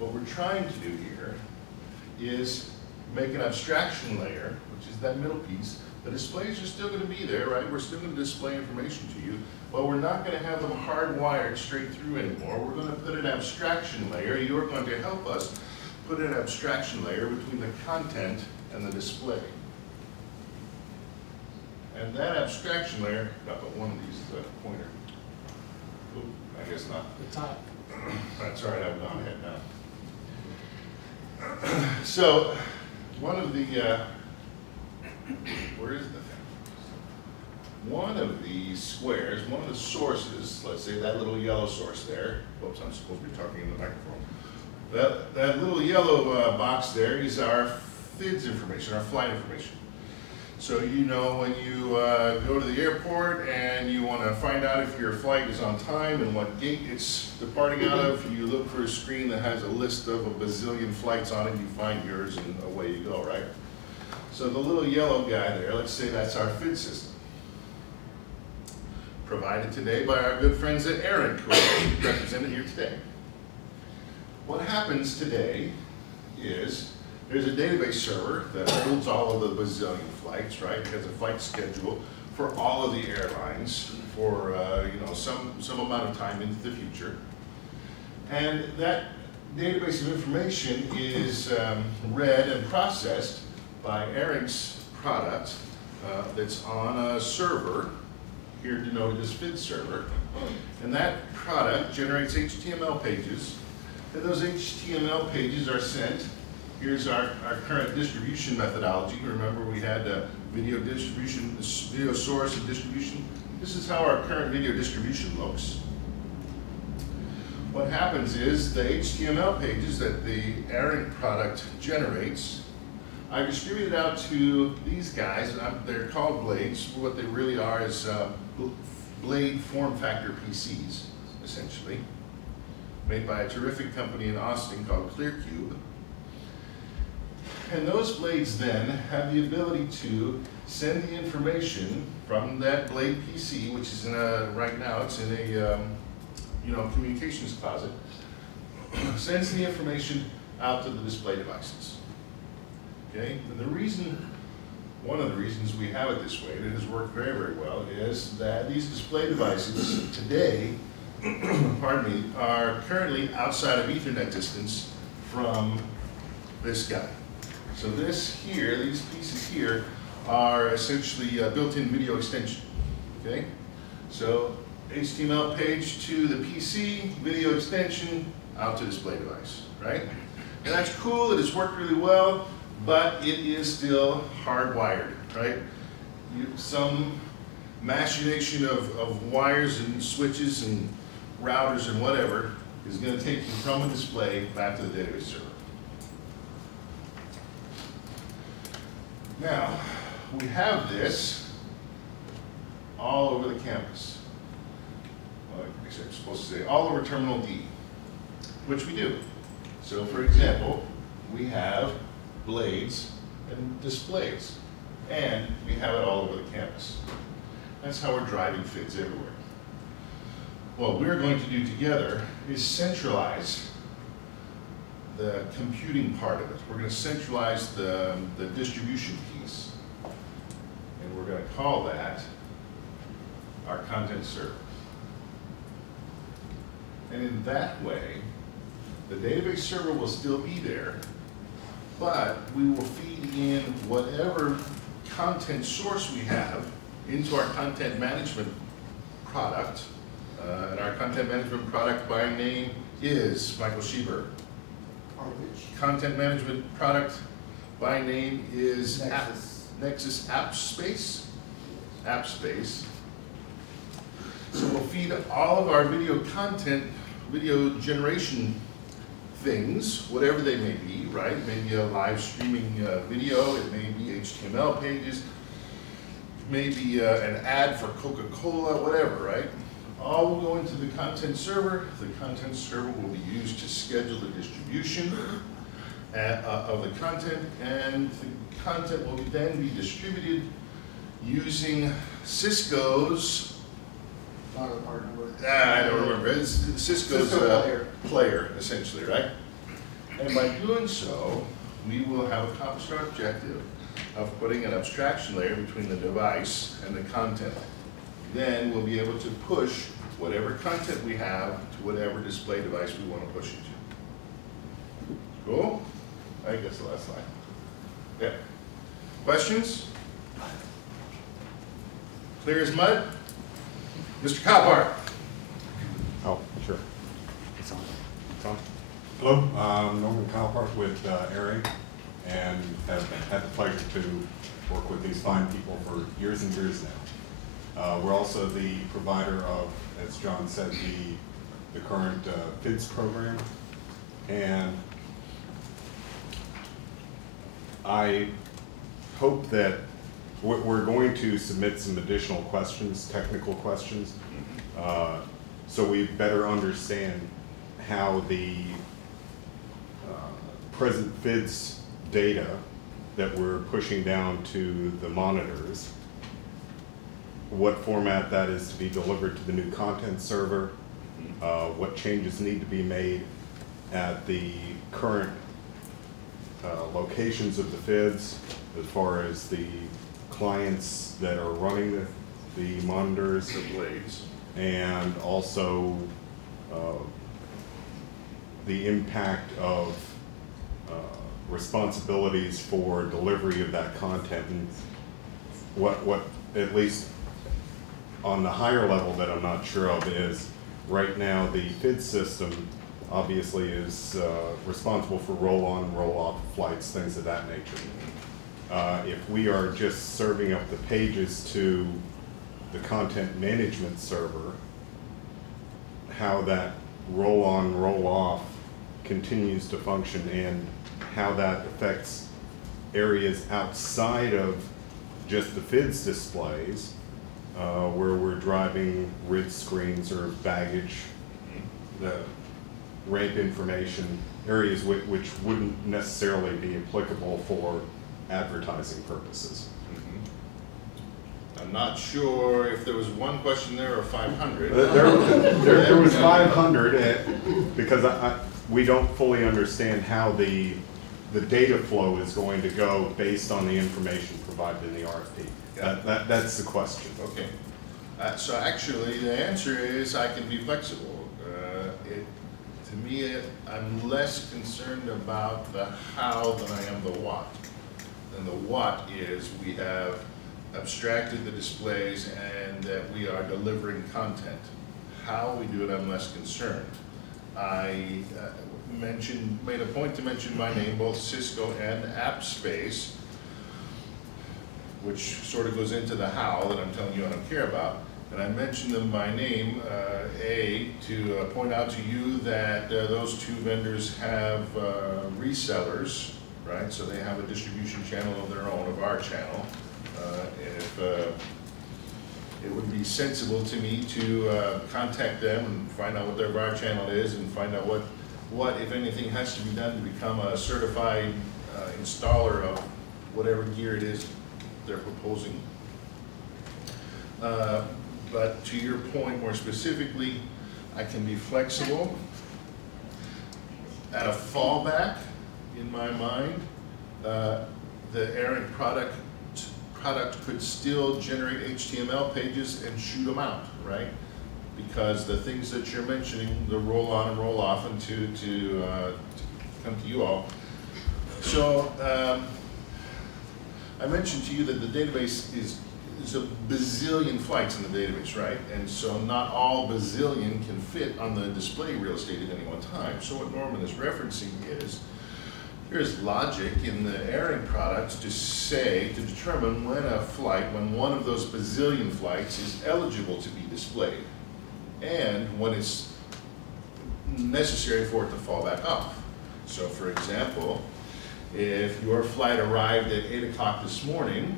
what we're trying to do here is make an abstraction layer, which is that middle piece. The displays are still going to be there, right? We're still going to display information to you, but we're not going to have them hardwired straight through anymore. We're going to put an abstraction layer. You're going to help us put an abstraction layer between the content and the display. And that abstraction layer, got but one of these is a pointer. Oop, I guess not. The top. That's all right, I've gone ahead now. So, one of the, where is the thing? One of the squares, one of the sources, let's say that little yellow source there, whoops, I'm supposed to be talking in the microphone. That little yellow box there is our FIDS information, our flight information. So you know when you go to the airport and you want to find out if your flight is on time and what gate it's departing out of, you look for a screen that has a list of a bazillion flights on it, you find yours and away you go, right? So the little yellow guy there, let's say that's our FID system. Provided today by our good friends at ARINC, who are represented here today. What happens today is there's a database server that holds all of the bazillion flights, right? It has a flight schedule for all of the airlines for you know, some amount of time into the future. And that database of information is read and processed by ARINC's product that's on a server, here denoted as FID server. And that product generates HTML pages, and those HTML pages are sent. Here's our current distribution methodology. Remember we had video distribution, video source and distribution. This is how our current video distribution looks. What happens is the HTML pages that the ARINC product generates, I distribute it out to these guys. They're called blades. What they really are is blade form factor PCs, essentially, made by a terrific company in Austin called ClearCube. And those blades then have the ability to send the information from that blade PC, which is in a, right now it's in a you know, communications closet, sends the information out to the display devices. Okay, and the reason, one of the reasons we have it this way, and it has worked very, very well, is that these display devices today, pardon me, are currently outside of Ethernet distance from this guy. So this here, these pieces here, are essentially a built-in video extension, okay? So HTML page to the PC, video extension, out to display device, right? And that's cool, it has worked really well, but it is still hardwired, right? Some machination of wires and switches and routers and whatever is going to take you from a display back to the database server. Now, we have this all over the campus. Well, I guess I'm supposed to say all over Terminal D, which we do. So, for example, we have blades and displays, and we have it all over the campus. That's how we're driving FIDS everywhere. What we're going to do together is centralize the computing part of it. We're going to centralize the distribution piece, and we're going to call that our content server. And in that way, the database server will still be there, but we will feed in whatever content source we have into our content management product. And our content management product by name is Michael Schieber. Content management product by name is Nexus AppSpace. AppSpace. So we'll feed all of our video content, video generation things, whatever they may be, right? It may be a live streaming video, it may be HTML pages, it may be an ad for Coca-Cola, whatever, right? All will go into the content server. The content server will be used to schedule the distribution of the content, and the content will then be distributed using Cisco's, I don't remember. I don't remember, it's Cisco's player, essentially, right? And by doing so, we will have accomplished our objective of putting an abstraction layer between the device and the content. Then we'll be able to push whatever content we have to whatever display device we want to push it to. Cool? I think that's the last slide. Yeah. Questions? Clear as mud? Mr. Copart. Oh, sure. It's on. It's on. Hello, Norman Copart with ARRI, and have had the pleasure to work with these fine people for years and years now. We're also the provider of, as John said, the current FIDS program, and I hope that we're going to submit some additional questions, technical questions, so we better understand how the present FIDS data that we're pushing down to the monitors, what format that is to be delivered to the new content server, what changes need to be made at the current locations of the FIDS as far as the clients that are running the monitors, The blades. and also the impact of responsibilities for delivery of that content, and what at least on the higher level that I'm not sure of is right now the FIDS system obviously is responsible for roll-on, roll-off flights, things of that nature. If we are just serving up the pages to the content management server, how that roll-on, roll-off continues to function and how that affects areas outside of just the FIDS displays, where we're driving RID screens or baggage, the ramp information, areas which wouldn't necessarily be applicable for advertising purposes. I'm not sure if there was one question there or 500. There was 500, because we don't fully understand how the data flow is going to go based on the information provided in the RFP. Yeah. That's the question. Okay. So actually, the answer is I can be flexible. To me, I'm less concerned about the how than I am the what. And the what is we have abstracted the displays and that we are delivering content. How we do it, I'm less concerned. I made a point to mention my name, both Cisco and AppSpace, which sort of goes into the how that I'm telling you I don't care about. And I mentioned them by name, to point out to you that those two vendors have resellers, right? So they have a distribution channel of their own, of our channel. It would be sensible to me to contact them and find out what their VAR channel is and find out what, if anything, has to be done to become a certified installer of whatever gear it is they're proposing. But to your point more specifically, I can be flexible. At a fallback, in my mind, the ARRI product could still generate HTML pages and shoot them out, right? Because the things that you're mentioning, the roll on and roll off, and to come to you all. So I mentioned to you that the database is a bazillion flights in the database, right? And so not all bazillion can fit on the display real estate at any one time. So what Norman is referencing is there's logic in the ARRI products to say, to determine when a flight, when one of those bazillion flights is eligible to be displayed and when it's necessary for it to fall back off. So for example, if your flight arrived at 8 o'clock this morning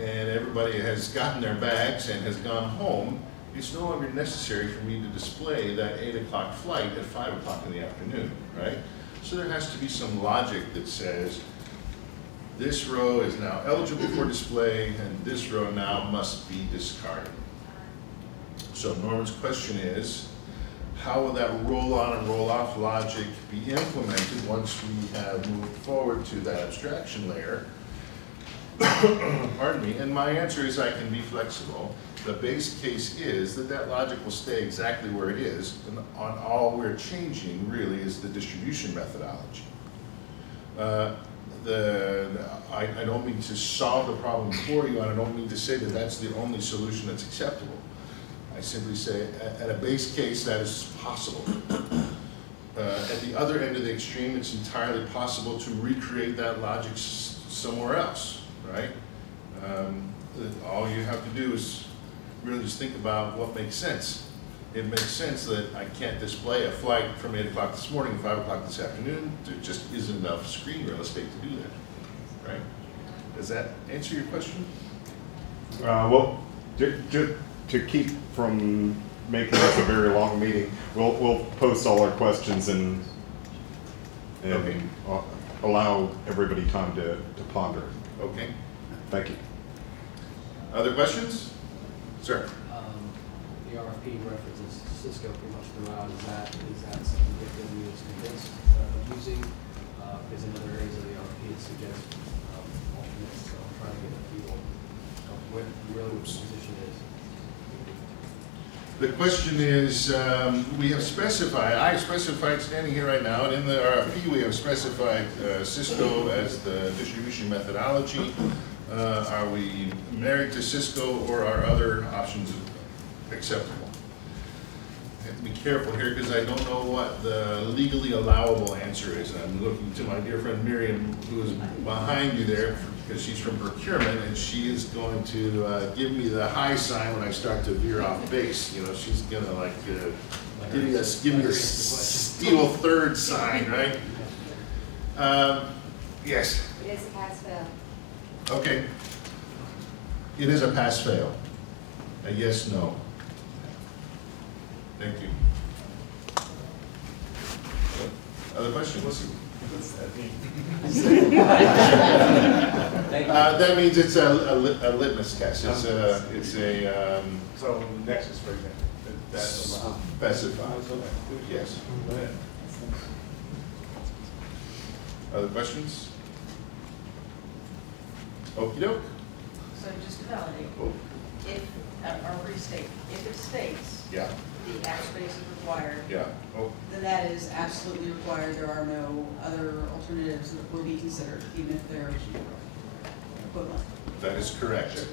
and everybody has gotten their bags and has gone home, it's no longer necessary for me to display that 8 o'clock flight at 5 o'clock in the afternoon, right? So there has to be some logic that says this row is now eligible for display and this row now must be discarded. So Norman's question is, how will that roll-on and roll-off logic be implemented once we have moved forward to that abstraction layer? Pardon me, and my answer is I can be flexible. The base case is that that logic will stay exactly where it is, and on all we're changing really is the distribution methodology. I don't mean to solve the problem for you, and I don't mean to say that that's the only solution that's acceptable. I simply say, at a base case, that is possible. At the other end of the extreme, it's entirely possible to recreate that logic somewhere else, right? All you have to do is really just think about what makes sense. It makes sense that I can't display a flight from 8 o'clock this morning, 5 o'clock this afternoon. There just isn't enough screen real estate to do that, right? Does that answer your question? Well, to keep from making this a very long meeting, we'll post all our questions and Okay. Allow everybody time to ponder. Okay. Thank you. Other questions? Sir. The RFP references Cisco pretty much throughout. Is that something that DFW is convinced of using? Because in other areas of the RFP it suggests alternates. So I'm trying to get a feel of what really what the position is. The question is, we have specified, I specified standing here right now, and in the RFP we have specified Cisco as the distribution methodology. Are we married to Cisco, or are other options acceptable? I have to be careful here because I don't know what the legally allowable answer is. I'm looking to my dear friend Miriam, who is behind you there, because she's from procurement, and she is going to give me the high sign when I start to veer off base. You know, she's gonna like give me a steel third sign, right? Yes. It is a pass-fail. Okay. It is a pass-fail. A yes, no. Thank you. Other questions? That means it's a litmus test. It's a So Nexus, for example, that's allowed. specified. Yes. Other questions? Okey doke. So just to validate, Oh, if, or restate, if it states yeah, the app space is required, yeah. Oh, then that is absolutely required. There are no other alternatives that will be considered, even if they're equivalent. that is correct.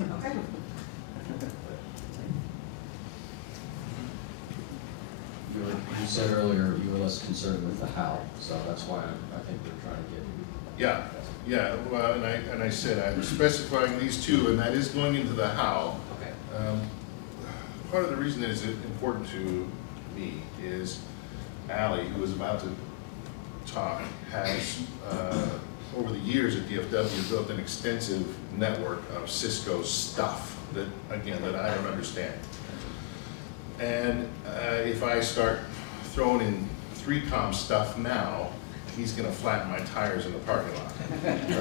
Okay. You said earlier you were less concerned with the how, so that's why I think we're trying to get. Yeah, yeah. Well, and I said I'm specifying these two, and that is going into the how. Okay. Part of the reason that it's important to me is Allie, who is about to talk, has over the years at DFW built an extensive network of Cisco stuff that, again, that I don't understand. And if I start throwing in 3Com stuff now, he's going to flatten my tires in the parking lot,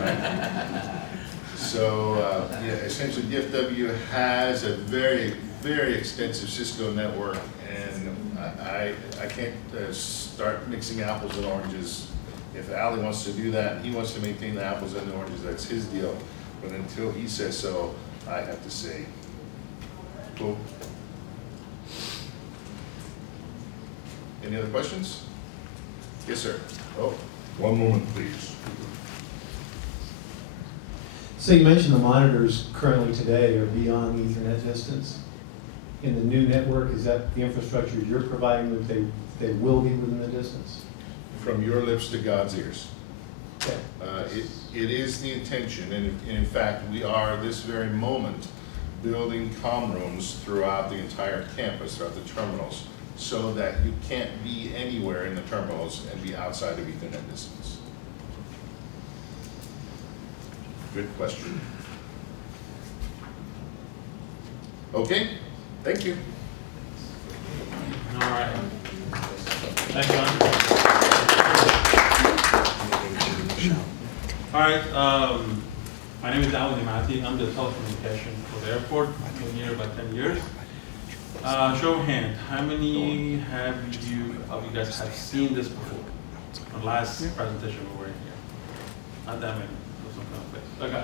right? So yeah, essentially DFW has a very, very extensive Cisco network, and I can't start mixing apples and oranges. If Allie wants to do that, and he wants to maintain the apples and the oranges, that's his deal. But until he says so, I have to say, cool. Any other questions? Yes, sir. Oh, one moment, please. So you mentioned the monitors currently today are beyond Ethernet distance. In the new network, is that the infrastructure you're providing that they will be within the distance? From your lips to God's ears. Okay. It is the intention, and in fact, we are this very moment building comm rooms throughout the entire campus, throughout the terminals, so that you can't be anywhere in the terminals and be outside of Ethernet distance. Good question. Okay, thank you. All right. Thanks, John. All right. My name is Alan Imati. I'm the telecommunication for the airport. I've been here about 10 years. Show of hand, how many of you guys have seen this before? The last presentation we were in here. Not that many. There's some kind of place. Okay.